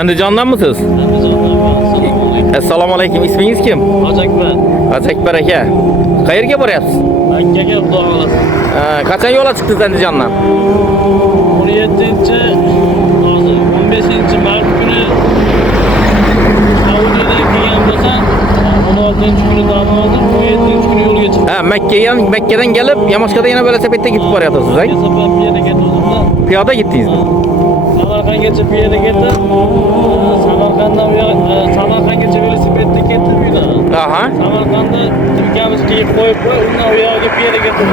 Andijondan mısınız? Assalomu alaykum. İsmingiz kim? Hojakbar. Hojakbar aka. Qayerga boryapsiz? Makkaga xudo xolasa. Qachon yo'lga chiqdingiz Andijondan? 17-hozir 15-mart kuni Saudiyadan kelgan bo'lsa, 16-kuni dam oldim, 17-kuni yo'lga chiqdim. Makkadan kelib, Yamaçkada yana velosipedda ketib boryapsiz, ay? Piyoda ketdim. Piyoda ketdingizmi? Samarqandgacha piyoda ketdim. Samarqandgacha velosipedda ketdim uydan. Aha. Samarqandda timkamiz kiyib qo'yib, undan u yoqqa piyoda ketdim.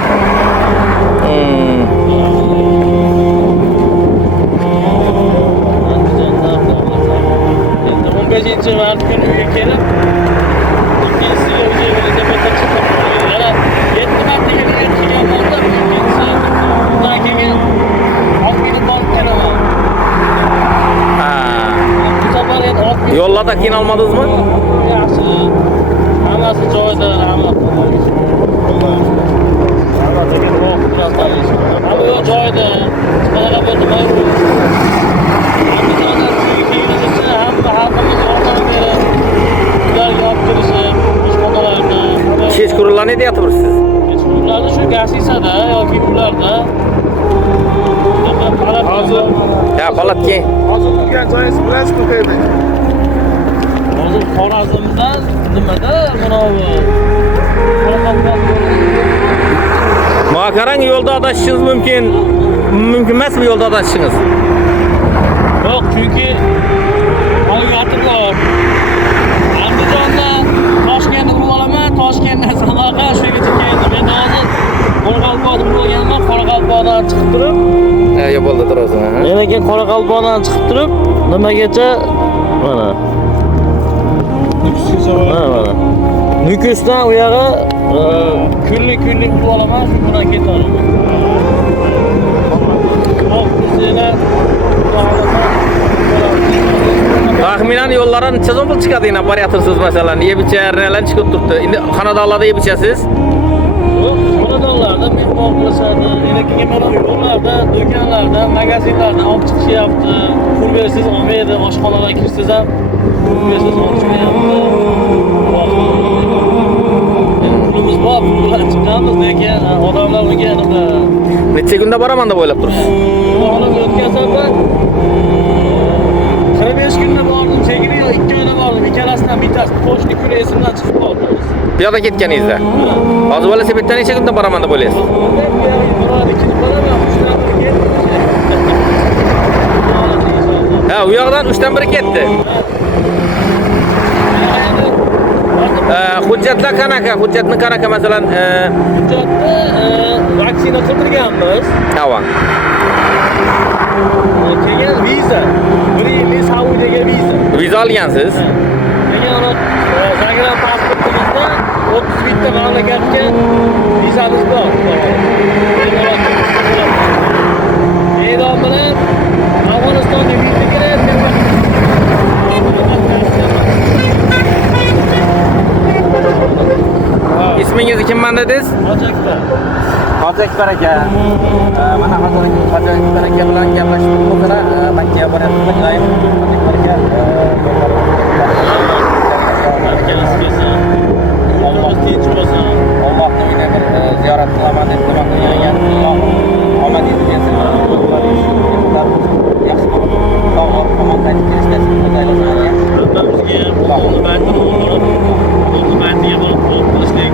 Endi 15-mart kuni uyga kelib, ikkinchisiga o'sha velosipedda chiqib, yana 7 marta kelgan bo'ldim. Ikkinchisi undan keyin olib kelib borib kelaman. Bu safar endi olib kelib Yo'llarda qiynalmadingizmi? yaxshi. Hammasi joyida, hammasi joyida. Qanaqa bo'ldi mayli. Andijondan kelganimiz uchun hamma xalqimiz yordam berib, ularga olib kelishib, boshqalarga. Kech kurullar ne deyapsiz? Kechqurunlarda shu Gasisada yoki ularda hozir Ya palatki. Hozir turgan joyingiz bilasizmi qayerda? hozir Xorazmdan nimada manavi Ma qarang yo'lda adashishingiz mumkin. Mumkin emasmi yo'lda adashishingiz? yo'q, chunki olyotib bor. Andijondan Toshkentga urib olaman, Toshkentdan Samarqand shugacha keldim. Men hozir Qoraqalpoqdan bo'lganman, Qoraqalpoqdan chiqib turib, Ya bo'ldi turasiz. yana keyin Qoraqalpoqdan chiqib turib, nimagacha mana. Mana. Nukusdan u yoqqa kunlik urib olaman, shu bilan ketaman. Taxminan yo'llardan necha so'm pul chiqadi yana boryapsiz masalan, yebicha nelar chiqib turibdi. Endi xonadonlarda yebichasiz. Xonadonlarda mehmon qilishadi. Keyin mana yo'llarda, do'konlarda, magazinlarda olib chiqishyapti. Pul bersiz olmaydi, oshxonalarga kirsiz ham pul bersiz olishmayapti. Pulimiz bor, pullar chiqamiz, lekin odamlar unga nima Necha kunda boraman deb o'ylab turibsiz? Olim o'tgan safar 45 kunda bordim, 8 yil 2 oyda bordim. Ikkalasidan bittasi qo'shni kuni esimdan chiqib qoldi. Piyoda ketganingizda. Hozir velosipedda necha kunda boraman deb o'ylaysiz? Ha, u yoqdan 3 dan 1 ketdi. Hujjatlar qanaqa? Hujjatni qanaqa masalan, Hujjatni vaksina qildirganmiz. Hava. Keyin viza. 1 yillik Saudiyaga viza. Viza olgansiz? Keyin uni Zagreb pasportimizda 30 bitta mamlakatga vizamiz bor. E'lon bilan Afg'onistonga viza kerak. İsmingizni kimman dedingiz? Hojakbar. Hojakbar aka. Mana hozir Hojakbar aka bilan gaplashib o'tira, Makkaga boryapmiz. Iloyim Hojakbar aka. Markaz kelsin. Alloh tinch bo'lsin. Allohning uyida bir ziyorat qilaman deb nima qilgan. Omadingiz kelsin. Yaxshi bo'lib, sog'lom, omon qaytib kelishdan o'zaylasan. Hammamizga Allohning baraka bo'lib, Allohning barakaga bo'lib qilishlik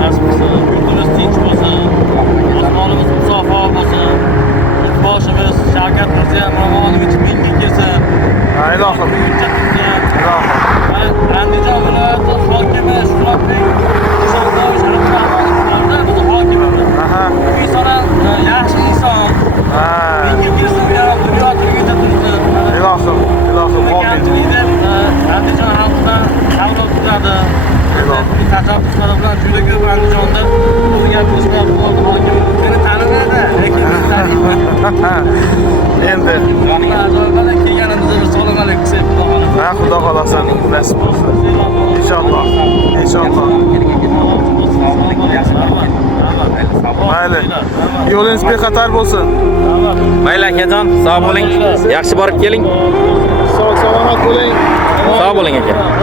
nasib qilsin. Yurtimiz tinch bo'lsin. Osmonimiz musofo bo'lsin. Boshimiz Shavkat Mirziyoyev mingga kelsin. Ilohim. Andijon viloyati hokimi Shuhratbek Eshonqo'yevich Abdurahmonovlarda biz hokimimiz. Bu inson yaxshi inson. Mingga kelsin, u ham dunyo turgida tursin. Ilohim. Kamchilikda Andijon xalqidan savdo tutadi. Tashabbuslar bilan juda ko'p Andijonda o'zgarib ko'rsatib bo'ldi hokim. Meni tanimaydi, lekin men taniyman. Endi kelganimizda bir salom alaykum deb xudo xudo xolasa nasib bo'lsin. Inshaalloh. Mayli. Yo'lingiz bexatar bo'lsin. Mayli akajon, sog' bo'ling. Yaxshi borib keling. Sog' bo'ling aka.